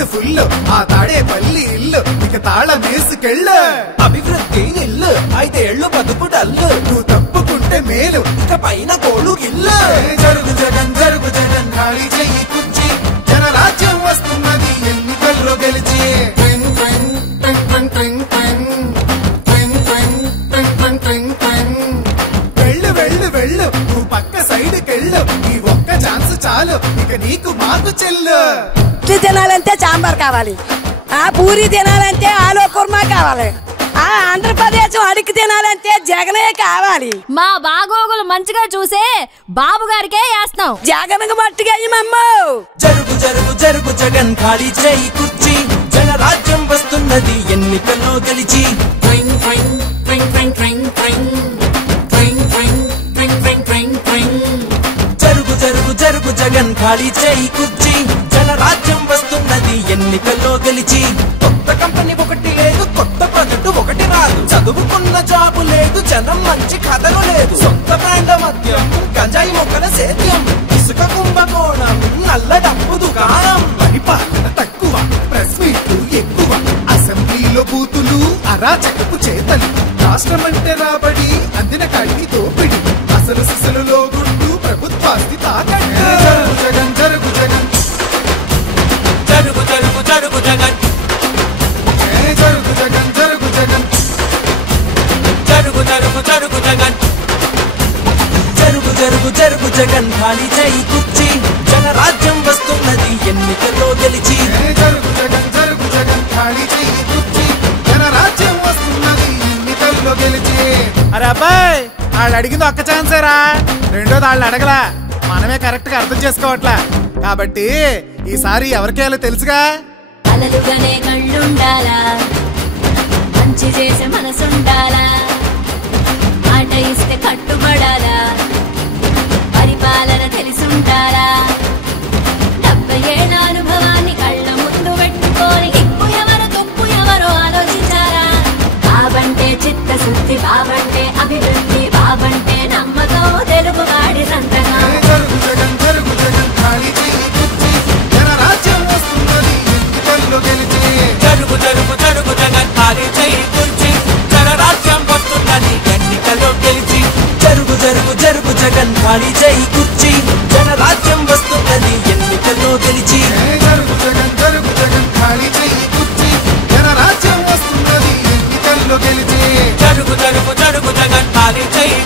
account full ఆ తాడే పల్లి ఇల్లు ఇక తాళం వేసుకెళ్ళు అభివృద్ధి నిల్లు 5 ఏళ్ళు బతుకు డల్లు నువ్వు తప్పుకుంటే మేలు ఇక పైన కోడు ఇల్లు జరుగు జగన్ ఖాళీ చెయ్యి కుర్చీ జనరాజ్యం వస్తున్నది ఎన్నికల్లో గెలిచి వెళ్ళు వెళ్ళు వెళ్ళు నువ్వు పక్క సైడ్ కెళ్ళు ఈ ఒక్క ఛాన్స్ చాలు ఇక నీకు మాకు చెల్లు ఇడ్లీ తినాలంటే సాంబార్ కావాలి ఆ పూరి తినాలంటే ఆలు కుర్మా కావాలి ఆ ఆంధ్రప్రదేశ్ అడిగి తినాలంటే జగనే కావాలి మా బాగోగులు మంచిగా చూసే బాబు గారికే వేస్తాం జగన్ మట్టిగా జరుగు జరుగు జరుగు జగన్ ఖాళీ చేయి కుర్చీ జనరాజ్యం వస్తున్నది ఎన్నికల్లో గెలిచి జరుగు జరుగు జరుగు జగన్ ఖాళీ చేయి కుర్చీ జనరాజ్యం వస్తున్నది ఎన్నికల్లో గెలిచి కొత్త కంపెనీ ఒకటి లేదు కొత్త ప్రాజెక్టు ఒకటి రాదు చదువుకున్న జాబు లేదు జనం మంచి కథలు లేదు సొంత బ్రాండ్ మద్యం గంజాయి మొక్కల సేద్యం ఇసుక కుంభకోణం నల్ల డబ్బు దుకాణం పరిపాలన తక్కువ ప్రెస్ మీట్లు ఎక్కువ అసెంబ్లీలో బూతులు అరాచకపు చేతలు రాష్ట్రమంటే రాబడి అందిన కడిగి దోపిడి అసలు సిసలులో గుడ్డు ప్రభుత్వాస్తి తాకండి జరుగు జగన్ జరుగు జరుగు జరుగు జగన్ జరుగు జగన్ జరుగు జగన్ జరుగు జరుగు జరుగు జగన్ జరుగు జరుగు జరుగు జగన్ ఖాళీ చేయి కుర్చీ జనరాజ్యం వస్తున్నది ఎన్నికల్లో గెలిచి జరుగు జగన్ ఖాళీ చెయ్యి కుర్చీ జనరాజ్యం వస్తున్నది ఎన్నికల్లో గెలిచి అరే అబ్బాయి వాళ్ళు అడిగింది ఒక్క ఛాన్సేరా రెండోది వాళ్ళు అడగలా మనమే కరెక్ట్ గా అర్థం చేసుకోవట్లా కాబట్టి ఈసారి ఎవరికేయాలో తెలుసుగా అలలుగానే కళ్ళుండాలా మంచి చేసే మనసుండాలా మాట ఇస్తే కట్టుబడాలా పరిపాలన తెలిసుండాలా 70 ఏళ్ళ అనుభవాన్ని కళ్ళ ముందు పెట్టుకొని ఇప్పు ఎవరు తప్పు ఎవరో ఆలోచించారా బాబంటే చిత్తశుద్ధి బాబంటే అభివృద్ధి బాబంటే నమ్మకం తెలుగువాడి సంతకం జరుగు జగన్ ఖాళీ చెయ్యి కుర్చీ జనరాజ్యం వస్తున్నది ఎన్నికల్లో గెలిచి జరుగు జరుగు జరుగు జగన్ ఖాళీ చేయి కుర్చీ జనరాజ్యం వస్తున్నది ఎన్నికల్లో గెలిచి జరుగు జరుగు జరుగు జగన్ ఖాళీ చేయి కుర్చీ జనరాజ్యం వస్తున్నది ఎన్నికల్లో గెలిచి జరుగు జగన్ ఖాళీ చెయ్యి కుర్చీ జనరాజ్యం వస్తున్నది ఎన్నికల్లో గెలిచి జరుగు జరుగు జరుగు జగన్ ఖాళీ చేయి